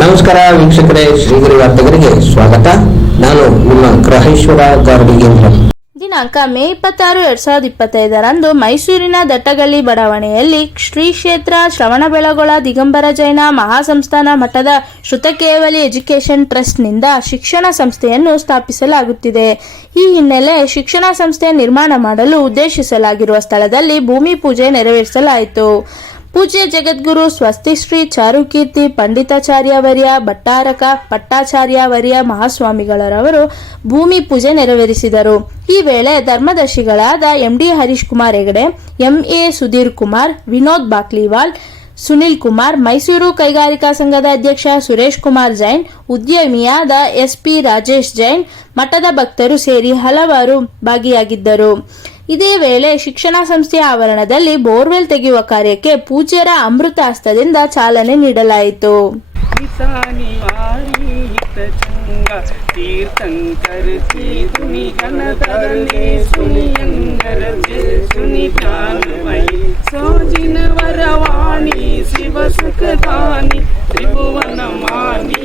ನಮಸ್ಕಾರ ವೀಕ್ಷಕರೇ, ಶ್ರೀಗಿರಿ ವಾರ್ತೆಗರಿಗೆ ಸ್ವಾಗತ. ನಾನು ನಿಮ್ಮ ಗ್ರಹೇಶ್ವರ ಗಾರ್ಡಿಗೇಂದ್ರ. ದಿನಾಂಕ ಮೇ ಇಪ್ಪತ್ತಾರು, ಎರಡ್ ಸಾವಿರದ ಇಪ್ಪತ್ತೈದರಂದು ಮೈಸೂರಿನ ದಟ್ಟಗಲ್ಲಿ ಬಡಾವಣೆಯಲ್ಲಿ ಶ್ರೀ ಕ್ಷೇತ್ರ ಶ್ರವಣಬೆಳಗೊಳ ದಿಗಂಬರ ಜೈನ ಮಹಾಸಂಸ್ಥಾನ ಮಠದ ಶ್ರುತಕೇವಲಿ ಎಜುಕೇಷನ್ ಟ್ರಸ್ಟ್ನಿಂದ ಶಿಕ್ಷಣ ಸಂಸ್ಥೆಯನ್ನು ಸ್ಥಾಪಿಸಲಾಗುತ್ತಿದೆ. ಈ ಹಿನ್ನೆಲೆ ಶಿಕ್ಷಣ ಸಂಸ್ಥೆ ನಿರ್ಮಾಣ ಮಾಡಲು ಉದ್ದೇಶಿಸಲಾಗಿರುವ ಸ್ಥಳದಲ್ಲಿ ಭೂಮಿ ಪೂಜೆ ನೆರವೇರಿಸಲಾಯಿತು. ಪೂಜ್ಯ ಜಗದ್ಗುರು ಸ್ವಸ್ತಿ ಶ್ರೀ ಚಾರುಕೀರ್ತಿ ಪಂಡಿತಾಚಾರ್ಯವರ್ಯ, ಭಟ್ಟಾರಕ ಪಟ್ಟಾಚಾರ್ಯವರ್ಯ ಮಹಾಸ್ವಾಮಿಗಳರವರು ಭೂಮಿ ಪೂಜೆ ನೆರವೇರಿಸಿದರು. ಈ ವೇಳೆ ಧರ್ಮದರ್ಶಿಗಳಾದ ಎಂಡಿ ಹರೀಶ್ ಕುಮಾರ್ ಹೆಗಡೆ ಎಂಎ ಸುಧೀರ್ ಕುಮಾರ್, ವಿನೋದ್ ಬಾಕ್ಲಿವಾಲ್, ಸುನಿಲ್ ಕುಮಾರ್, ಮೈಸೂರು ಕೈಗಾರಿಕಾ ಸಂಘದ ಅಧ್ಯಕ್ಷ ಸುರೇಶ್ ಕುಮಾರ್ ಜೈನ್, ಉದ್ಯಮಿಯಾದ ಎಸ್ಪಿ ರಾಜೇಶ್ ಜೈನ್, ಮಠದ ಭಕ್ತರು ಸೇರಿ ಹಲವಾರು ಭಾಗಿಯಾಗಿದ್ದರು. ಇದೇ ವೇಳೆ ಶಿಕ್ಷಣ ಸಂಸ್ಥೆಯ ಆವರಣದಲ್ಲಿ ಬೋರ್ವೆಲ್ ತೆಗೆಯುವ ಕಾರ್ಯಕ್ಕೆ ಪೂಜ್ಯರ ಅಮೃತ ಹಸ್ತದಿಂದ ಚಾಲನೆ ನೀಡಲಾಯಿತು. ಶಿವ ಸುಖದಾನಿ ತ್ರಿಭುವನ ಮಾನಿ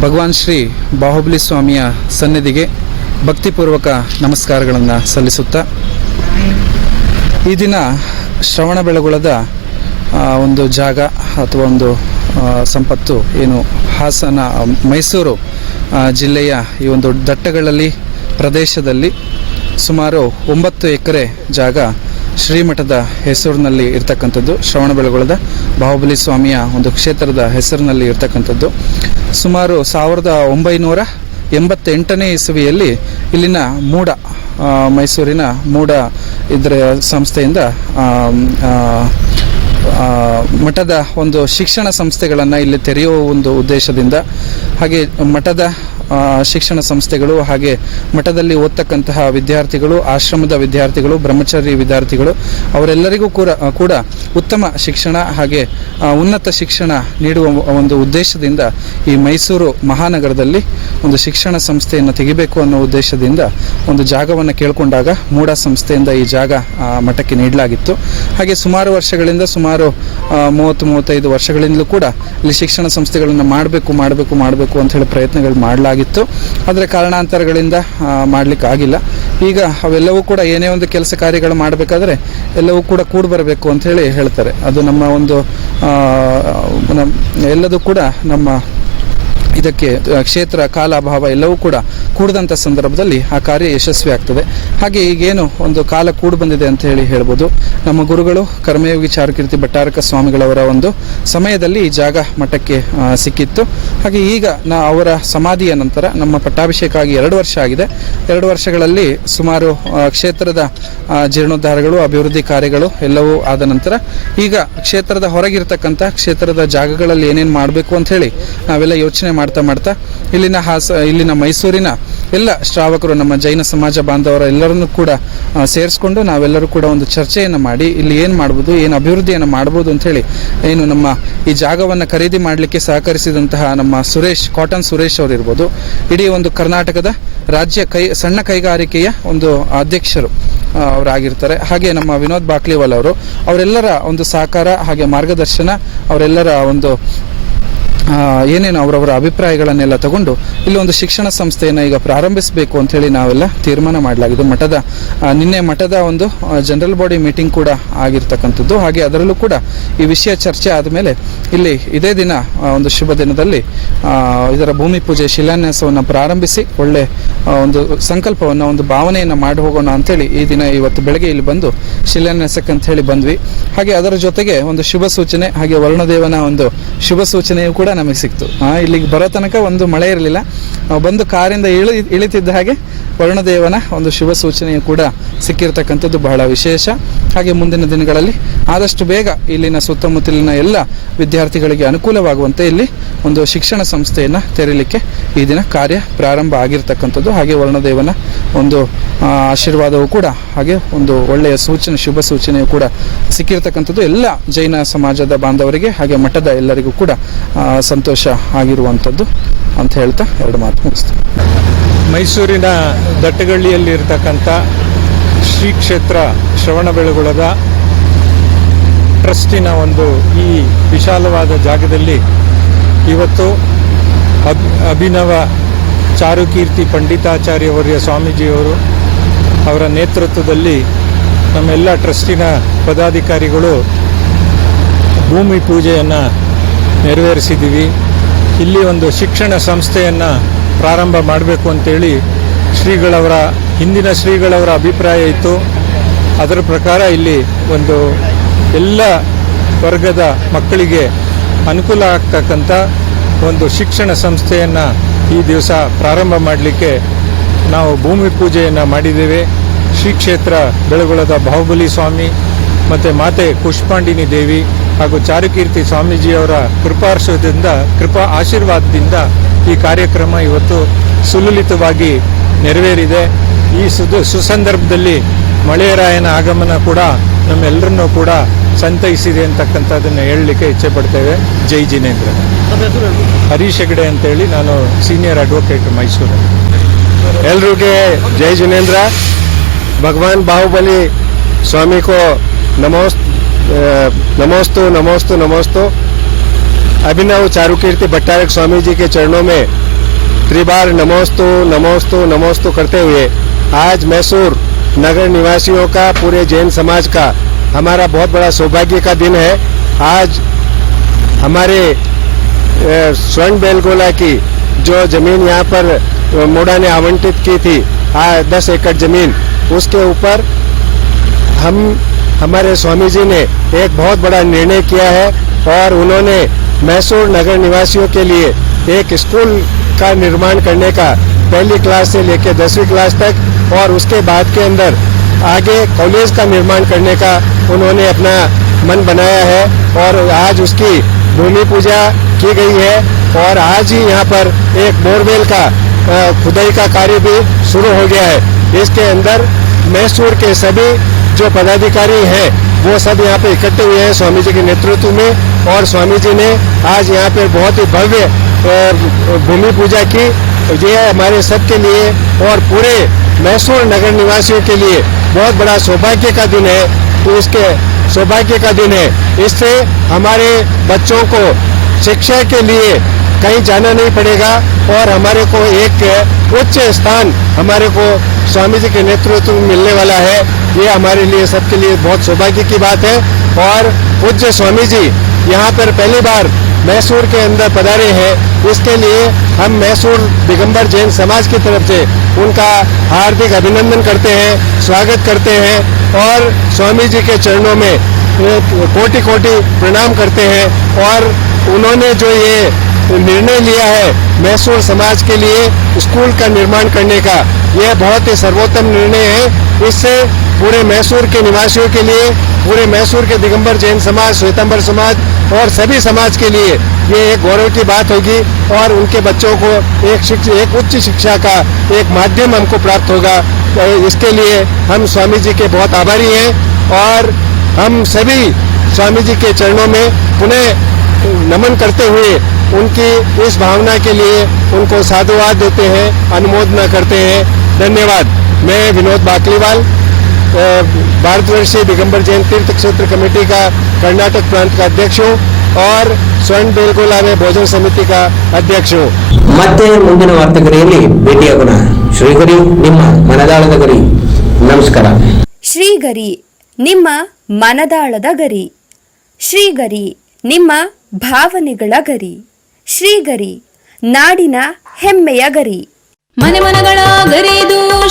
ಭಗವಾನ್ ಶ್ರೀ ಬಾಹುಬಲಿ ಸ್ವಾಮಿಯ ಸನ್ನಿಧಿಗೆ ಭಕ್ತಿಪೂರ್ವಕ ನಮಸ್ಕಾರಗಳನ್ನು ಸಲ್ಲಿಸುತ್ತಾ, ಈ ದಿನ ಶ್ರವಣ ಬೆಳಗೊಳದ ಒಂದು ಜಾಗ ಅಥವಾ ಒಂದು ಸಂಪತ್ತು ಏನು? ಹಾಸನ, ಮೈಸೂರು ಜಿಲ್ಲೆಯ ಈ ಒಂದು ದಟ್ಟಗಳಲ್ಲಿ, ಪ್ರದೇಶದಲ್ಲಿ ಸುಮಾರು ಒಂಬತ್ತು ಎಕರೆ ಜಾಗ ಶ್ರೀಮಠದ ಹೆಸರಿನಲ್ಲಿ ಇರ್ತಕ್ಕಂಥದ್ದು ಶ್ರವಣಬೆಳಗೊಳದ ಬಾಹುಬಲಿ ಸ್ವಾಮಿಯ ಒಂದು ಕ್ಷೇತ್ರದ ಹೆಸರಿನಲ್ಲಿ ಇರ್ತಕ್ಕಂಥದ್ದು. ಸುಮಾರು ಸಾವಿರದ ಒಂಬೈನೂರ ಎಂಬತ್ತೆಂಟನೇ ಇಸವಿಯಲ್ಲಿ ಇಲ್ಲಿನ ಮೂಡ ಮೈಸೂರಿನ ಮೂಡ ಇದರ ಸಂಸ್ಥೆಯಿಂದ ಮಠದ ಒಂದು ಶಿಕ್ಷಣ ಸಂಸ್ಥೆಗಳನ್ನು ಇಲ್ಲಿ ತೆರೆಯುವ ಒಂದು ಉದ್ದೇಶದಿಂದ, ಹಾಗೆ ಮಠದ ಶಿಕ್ಷಣ ಸಂಸ್ಥೆಗಳು ಹಾಗೆ ಮಠದಲ್ಲಿ ಓದ್ತಕ್ಕಂತಹ ವಿದ್ಯಾರ್ಥಿಗಳು, ಆಶ್ರಮದ ವಿದ್ಯಾರ್ಥಿಗಳು, ಬ್ರಹ್ಮಚಾರಿ ವಿದ್ಯಾರ್ಥಿಗಳು, ಅವರೆಲ್ಲರಿಗೂ ಕೂಡ ಕೂಡ ಉತ್ತಮ ಶಿಕ್ಷಣ ಹಾಗೆ ಉನ್ನತ ಶಿಕ್ಷಣ ನೀಡುವ ಒಂದು ಉದ್ದೇಶದಿಂದ ಈ ಮೈಸೂರು ಮಹಾನಗರದಲ್ಲಿ ಒಂದು ಶಿಕ್ಷಣ ಸಂಸ್ಥೆಯನ್ನು ತೆಗಿಬೇಕು ಅನ್ನೋ ಉದ್ದೇಶದಿಂದ ಒಂದು ಜಾಗವನ್ನು ಕೇಳಿಕೊಂಡಾಗ ಮೂಡ ಸಂಸ್ಥೆಯಿಂದ ಈ ಜಾಗ ಮಠಕ್ಕೆ ನೀಡಲಾಗಿತ್ತು. ಹಾಗೆ ಸುಮಾರು ವರ್ಷಗಳಿಂದ ಸುಮಾರು ಮೂವತ್ತು, ಮೂವತ್ತೈದು ವರ್ಷಗಳಿಂದಲೂ ಕೂಡ ಇಲ್ಲಿ ಶಿಕ್ಷಣ ಸಂಸ್ಥೆಗಳನ್ನು ಮಾಡಬೇಕು ಮಾಡಬೇಕು ಮಾಡಬೇಕು ಅಂತ ಹೇಳಿ ಪ್ರಯತ್ನಗಳು ಮಾಡಲಾಗಿತ್ತು ಆದರೆ ಕಾರಣಾಂತರಗಳಿಂದ ಮಾಡಲಿಕ್ಕೆ ಆಗಿಲ್ಲ ಈಗ ಅವೆಲ್ಲವೂ ಕೂಡ ಏನೇ ಒಂದು ಕೆಲಸ ಕಾರ್ಯಗಳು ಮಾಡಬೇಕಾದ್ರೆ ಎಲ್ಲವೂ ಕೂಡ ಕೂಡಿ ಬರಬೇಕು ಅಂತ ಹೇಳಿ ಹೇಳ್ತಾರೆ. ಅದು ನಮ್ಮ ಒಂದು ಎಲ್ಲದೂ ಕೂಡ ನಮ್ಮ ಇದಕ್ಕೆ ಕ್ಷೇತ್ರ ಕಾಲ ಅಭಾವ ಎಲ್ಲವೂ ಕೂಡ ಕೂಡದಂಥ ಸಂದರ್ಭದಲ್ಲಿ ಆ ಕಾರ್ಯ ಯಶಸ್ವಿ ಆಗ್ತದೆ. ಹಾಗೆ ಈಗೇನು ಒಂದು ಕಾಲ ಕೂಡು ಬಂದಿದೆ ಅಂತ ಹೇಳಿ ಹೇಳ್ಬೋದು. ನಮ್ಮ ಗುರುಗಳು ಕರ್ಮಯೋಗಿ ಚಾರುಕೀರ್ತಿ ಭಟ್ಟಾರಕ ಸ್ವಾಮಿಗಳವರ ಒಂದು ಸಮಯದಲ್ಲಿ ಈ ಜಾಗ ಮಠಕ್ಕೆ ಸಿಕ್ಕಿತ್ತು. ಹಾಗೆ ಈಗ ನಾ ಅವರ ಸಮಾಧಿಯ ನಂತರ ನಮ್ಮ ಪಟ್ಟಾಭಿಷೇಕ ಆಗಿ ಎರಡು ವರ್ಷ ಆಗಿದೆ. ಎರಡು ವರ್ಷಗಳಲ್ಲಿ ಸುಮಾರು ಕ್ಷೇತ್ರದ ಜೀರ್ಣೋದ್ಧಾರಗಳು, ಅಭಿವೃದ್ಧಿ ಕಾರ್ಯಗಳು ಎಲ್ಲವೂ ಆದ ನಂತರ ಈಗ ಕ್ಷೇತ್ರದ ಹೊರಗಿರ್ತಕ್ಕಂಥ ಕ್ಷೇತ್ರದ ಜಾಗಗಳಲ್ಲಿ ಏನೇನು ಮಾಡಬೇಕು ಅಂತ ಹೇಳಿ ನಾವೆಲ್ಲ ಯೋಚನೆ ಮಾಡ್ತಾ ಮಾಡ್ತಾ ಇಲ್ಲಿನ ಹಾಸ, ಇಲ್ಲಿನ ಮೈಸೂರಿನ ಎಲ್ಲ ಶ್ರಾವಕರು, ನಮ್ಮ ಜೈನ ಸಮಾಜ ಬಾಂಧವರ ಎಲ್ಲರನ್ನೂ ಕೂಡ ಸೇರಿಸ್ಕೊಂಡು ನಾವೆಲ್ಲರೂ ಕೂಡ ಒಂದು ಚರ್ಚೆಯನ್ನು ಮಾಡಿ ಇಲ್ಲಿ ಏನು ಮಾಡ್ಬೋದು, ಏನು ಅಭಿವೃದ್ಧಿಯನ್ನು ಮಾಡ್ಬೋದು ಅಂತ ಹೇಳಿ ಏನು ನಮ್ಮ ಈ ಜಾಗವನ್ನು ಖರೀದಿ ಮಾಡಲಿಕ್ಕೆ ಸಹಕರಿಸಿದಂತಹ ನಮ್ಮ ಸುರೇಶ್, ಕಾಟನ್ ಸುರೇಶ್ ಅವರು ಇರ್ಬೋದು. ಇಡೀ ಒಂದು ಕರ್ನಾಟಕದ ರಾಜ್ಯ ಕೈ, ಸಣ್ಣ ಕೈಗಾರಿಕೆಯ ಒಂದು ಅಧ್ಯಕ್ಷರು ಅವರಾಗಿರ್ತಾರೆ. ಹಾಗೆ ನಮ್ಮ ವಿನೋದ್ ಬಾಕ್ಲಿವಾಲ್ ಅವರು, ಅವರೆಲ್ಲರ ಒಂದು ಸಹಕಾರ ಹಾಗೆ ಮಾರ್ಗದರ್ಶನ, ಅವರೆಲ್ಲರ ಒಂದು ಏನೇನು ಅವರವರ ಅಭಿಪ್ರಾಯಗಳನ್ನೆಲ್ಲ ತಗೊಂಡು ಇಲ್ಲಿ ಒಂದು ಶಿಕ್ಷಣ ಸಂಸ್ಥೆಯನ್ನು ಈಗ ಪ್ರಾರಂಭಿಸಬೇಕು ಅಂತ ಹೇಳಿ ನಾವೆಲ್ಲ ತೀರ್ಮಾನ ಮಾಡಲಾಗಿದೆ. ಮಠದ ನಿನ್ನೆ ಮಠದ ಒಂದು ಜನರಲ್ ಬಾಡಿ ಮೀಟಿಂಗ್ ಕೂಡ ಆಗಿರ್ತಕ್ಕಂಥದ್ದು. ಹಾಗೆ ಅದರಲ್ಲೂ ಕೂಡ ಈ ವಿಷಯ ಚರ್ಚೆ ಆದಮೇಲೆ ಇಲ್ಲಿ ಇದೇ ದಿನ ಒಂದು ಶುಭ ದಿನದಲ್ಲಿ ಇದರ ಭೂಮಿ ಪೂಜೆ ಶಿಲಾನ್ಯಾಸವನ್ನು ಪ್ರಾರಂಭಿಸಿ ಒಳ್ಳೆ ಒಂದು ಸಂಕಲ್ಪವನ್ನು, ಒಂದು ಭಾವನೆಯನ್ನು ಮಾಡಿ ಹೋಗೋಣ ಅಂತೇಳಿ ಈ ದಿನ ಇವತ್ತು ಬೆಳಗ್ಗೆ ಇಲ್ಲಿ ಬಂದು ಶಿಲಾನ್ಯಾಸಕ್ಕೆ ಅಂತ ಹೇಳಿ ಬಂದ್ವಿ. ಹಾಗೆ ಅದರ ಜೊತೆಗೆ ಒಂದು ಶುಭ ಸೂಚನೆ, ಹಾಗೆ ವರುಣದೇವನ ಒಂದು ಶುಭ ಸೂಚನೆಯು ಕೂಡ ನಮಗೆ ಸಿಕ್ತು. ಆ, ಇಲ್ಲಿಗೆ ಬರೋ ತನಕ ಒಂದು ಮಳೆ ಇರಲಿಲ್ಲ. ಬಂದು ಕಾರಿಂದ ಇಳಿ ಇಳಿತಿದ್ದ ಹಾಗೆ ವರುಣದೇವನ ಒಂದು ಶುಭ ಸೂಚನೆಯು ಕೂಡ ಸಿಕ್ಕಿರ್ತಕ್ಕಂಥದ್ದು ಬಹಳ ವಿಶೇಷ. ಹಾಗೆ ಮುಂದಿನ ದಿನಗಳಲ್ಲಿ ಆದಷ್ಟು ಬೇಗ ಇಲ್ಲಿನ ಸುತ್ತಮುತ್ತಲಿನ ಎಲ್ಲ ವಿದ್ಯಾರ್ಥಿಗಳಿಗೆ ಅನುಕೂಲವಾಗುವಂತೆ ಇಲ್ಲಿ ಒಂದು ಶಿಕ್ಷಣ ಸಂಸ್ಥೆಯನ್ನು ತೆರೀಲಿಕ್ಕೆ ಈ ದಿನ ಕಾರ್ಯ ಪ್ರಾರಂಭ ಆಗಿರ್ತಕ್ಕಂಥದ್ದು. ಹಾಗೆ ವರುಣದೇವನ ಒಂದು ಆಶೀರ್ವಾದವು ಕೂಡ ಹಾಗೆ ಒಂದು ಒಳ್ಳೆಯ ಸೂಚನೆ ಶುಭ ಸೂಚನೆಯು ಕೂಡ ಸಿಕ್ಕಿರ್ತಕ್ಕಂಥದ್ದು. ಎಲ್ಲ ಜೈನ ಸಮಾಜದ ಬಾಂಧವರಿಗೆ ಹಾಗೆ ಮಠದ ಎಲ್ಲರಿಗೂ ಕೂಡ ಸಂತೋಷ ಆಗಿರುವಂಥದ್ದು ಅಂತ ಹೇಳ್ತಾ ಎರಡು ಮಾತು ಮುಗಿಸ್ತೀನಿ. ಮೈಸೂರಿನ ದಟ್ಟಗಳ್ಳಿಯಲ್ಲಿರ್ತಕ್ಕಂಥ ಶ್ರೀ ಕ್ಷೇತ್ರ ಶ್ರವಣಬೆಳಗೊಳದ ಟ್ರಸ್ಟಿನ ಒಂದು ಈ ವಿಶಾಲವಾದ ಜಾಗದಲ್ಲಿ ಇವತ್ತು ಅಬ್ ಅಭಿನವ ಚಾರುಕೀರ್ತಿ ಪಂಡಿತಾಚಾರ್ಯವರ್ಯ ಸ್ವಾಮೀಜಿಯವರು ಅವರ ನೇತೃತ್ವದಲ್ಲಿ ನಮ್ಮೆಲ್ಲ ಟ್ರಸ್ಟಿನ ಪದಾಧಿಕಾರಿಗಳು ಭೂಮಿ ಪೂಜೆಯನ್ನು ನೆರವೇರಿಸಿದ್ದೀವಿ. ಇಲ್ಲಿ ಒಂದು ಶಿಕ್ಷಣ ಸಂಸ್ಥೆಯನ್ನು ಪ್ರಾರಂಭ ಮಾಡಬೇಕು ಅಂತೇಳಿ ಶ್ರೀಗಳವರ, ಹಿಂದಿನ ಶ್ರೀಗಳವರ ಅಭಿಪ್ರಾಯ ಇತ್ತು. ಅದರ ಪ್ರಕಾರ ಇಲ್ಲಿ ಒಂದು ಎಲ್ಲ ವರ್ಗದ ಮಕ್ಕಳಿಗೆ ಅನುಕೂಲ ಆಗ್ತಕ್ಕಂಥ ಒಂದು ಶಿಕ್ಷಣ ಸಂಸ್ಥೆಯನ್ನು ಈ ದಿವಸ ಪ್ರಾರಂಭ ಮಾಡಲಿಕ್ಕೆ ನಾವು ಭೂಮಿ ಪೂಜೆಯನ್ನು ಮಾಡಿದ್ದೇವೆ. ಶ್ರೀ ಕ್ಷೇತ್ರ ಬೆಳಗೊಳದ ಬಾಹುಬಲಿ ಸ್ವಾಮಿ ಮತ್ತು ಮಾತೆ ಪುಷ್ಪಾಂಡಿನಿ ದೇವಿ ಹಾಗೂ ಚಾರುಕೀರ್ತಿ ಸ್ವಾಮೀಜಿಯವರ ಕೃಪಾರ್ಶದಿಂದ, ಕೃಪಾ ಆಶೀರ್ವಾದದಿಂದ ಈ ಕಾರ್ಯಕ್ರಮ ಇವತ್ತು ಸುಲಲಿತವಾಗಿ ನೆರವೇರಿದೆ. ಈ ಸುದು, ಸುಸಂದರ್ಭದಲ್ಲಿ ಮಳೆಯರಾಯನ ಆಗಮನ ಕೂಡ ನಮ್ಮೆಲ್ಲರನ್ನೂ ಕೂಡ ಸಂತೈಸಿದೆ ಅಂತಕ್ಕಂಥದ್ದನ್ನು ಹೇಳಲಿಕ್ಕೆ ಇಚ್ಛೆ ಪಡ್ತೇವೆ. ಜೈ ಜಿನೇಂದ್ರ. ಹರೀಶ್ ಹೆಗಡೆ ಅಂತೇಳಿ ನಾನು ಸೀನಿಯರ್ ಅಡ್ವೊಕೇಟ್ ಮೈಸೂರು. ಎಲ್ರಿಗೆ ಜೈ ಜಿನೇಂದ್ರ. ಭಗವಾನ್ ಬಾಹುಬಲಿ ಸ್ವಾಮಿಕೋ नमोस्त अ, नमोस्तु नमोस्तु नमोस्तु। अभिनव चारुकीर्ति भट्टारक स्वामी जी के चरणों में त्रिबार नमोस्तु नमोस्तु नमोस्तु करते हुए आज मैसूर नगर निवासियों का पूरे जैन समाज का हमारा बहुत बड़ा सौभाग्य का दिन है। आज हमारे स्वर्ण बेलगोला की जो ज़मीन यहाँ पर मोड़ा ने आवंटित की थी आ, दस एकड़ ज़मीन उसके ऊपर हम हमारे स्वामी जी ने एक बहुत बड़ा निर्णय किया है और उन्होंने मैसूर नगर निवासियों के लिए एक स्कूल का निर्माण करने का पहली क्लास से लेकर दसवीं क्लास तक और उसके बाद के अंदर आगे कॉलेज का निर्माण करने का उन्होंने अपना मन बनाया है और आज उसकी भूमि पूजा की गई है और आज ही यहाँ पर एक बोरवेल का खुदाई का कार्य भी शुरू हो गया है। इसके अंदर मैसूर के सभी जो पदाधिकारी हैं, वो सब यहाँ पे इकट्ठे हुए हैं स्वामी जी के नेतृत्व में और स्वामी जी ने आज यहाँ पे बहुत ही भव्य भूमि पूजा की। ये हमारे सबके लिए और पूरे मैसूर नगर निवासियों के लिए बहुत बड़ा सौभाग्य का दिन है। तो इसके सौभाग्य का दिन है। इससे हमारे बच्चों को शिक्षा के लिए कहीं जाना नहीं पड़ेगा और हमारे को एक उच्च स्थान हमारे को स्वामी जी के नेतृत्व में मिलने वाला है। ये हमारे लिए, सबके लिए बहुत सौभाग्य की बात है। और पूज्य स्वामी जी, यहाँ पर पहली बार मैसूर के अंदर पधारे हैं। इसके लिए हम मैसूर दिगंबर जैन समाज की तरफ़ से उनका हार्दिक अभिनंदन करते हैं, स्वागत करते हैं और स्वामी जी के चरणों में कोटि कोटि प्रणाम करते हैं। और उन्होंने जो ये निर्णय लिया है मैसूर समाज के लिए, स्कूल का निर्माण करने का, यह बहुत ही सर्वोत्तम निर्णय है। इससे पूरे मैसूर के निवासियों के लिए, पूरे मैसूर के दिगंबर जैन समाज, श्वेतंबर समाज और सभी समाज के लिए ये एक गौरव की बात होगी और उनके बच्चों को एक शिक्षा, एक उच्च शिक्षा का एक माध्यम हमको प्राप्त होगा। तो इसके लिए हम स्वामी जी के बहुत आभारी हैं और हम सभी स्वामी जी के चरणों में पुनः नमन करते हुए उनकी इस भावना के लिए उनको साधुवाद देते हैं, अनुमोदना करते हैं। धन्यवाद। मैं विनोद बाकलीवाल अ, भारतवर्षीय दिगंबर जैन तीर्थ क्षेत्र कमेटी का कर्नाटक प्रांत का अध्यक्ष हूँ और स्वर्ण बेलगोला में भोजन समिति का अध्यक्ष हूँ ಮತ್ತೆ ಮುಂದಿನ ವಾರ್ತೆಗರಿಯಲ್ಲಿ ಭೇಟಿಯಾಗೋಣ ಶ್ರೀಗರಿ ನಿಮ್ಮ ಮನದಾಳದ ಗರಿ ನಮಸ್ಕಾರ ಶ್ರೀಗರಿ ನಿಮ್ಮ ಮನದಾಳದ ಗರಿ ಶ್ರೀಗರಿ ನಿಮ್ಮ ಭಾವನೆಗಳ ಗರಿ ಶ್ರೀಗರಿ ನಾಡಿನ ಹೆಮ್ಮೆಯ ಗರಿ ಮನೆ ಮನಗಳ ಗರಿದು ಶ್ರೀಗರಿ ತನು ಮನ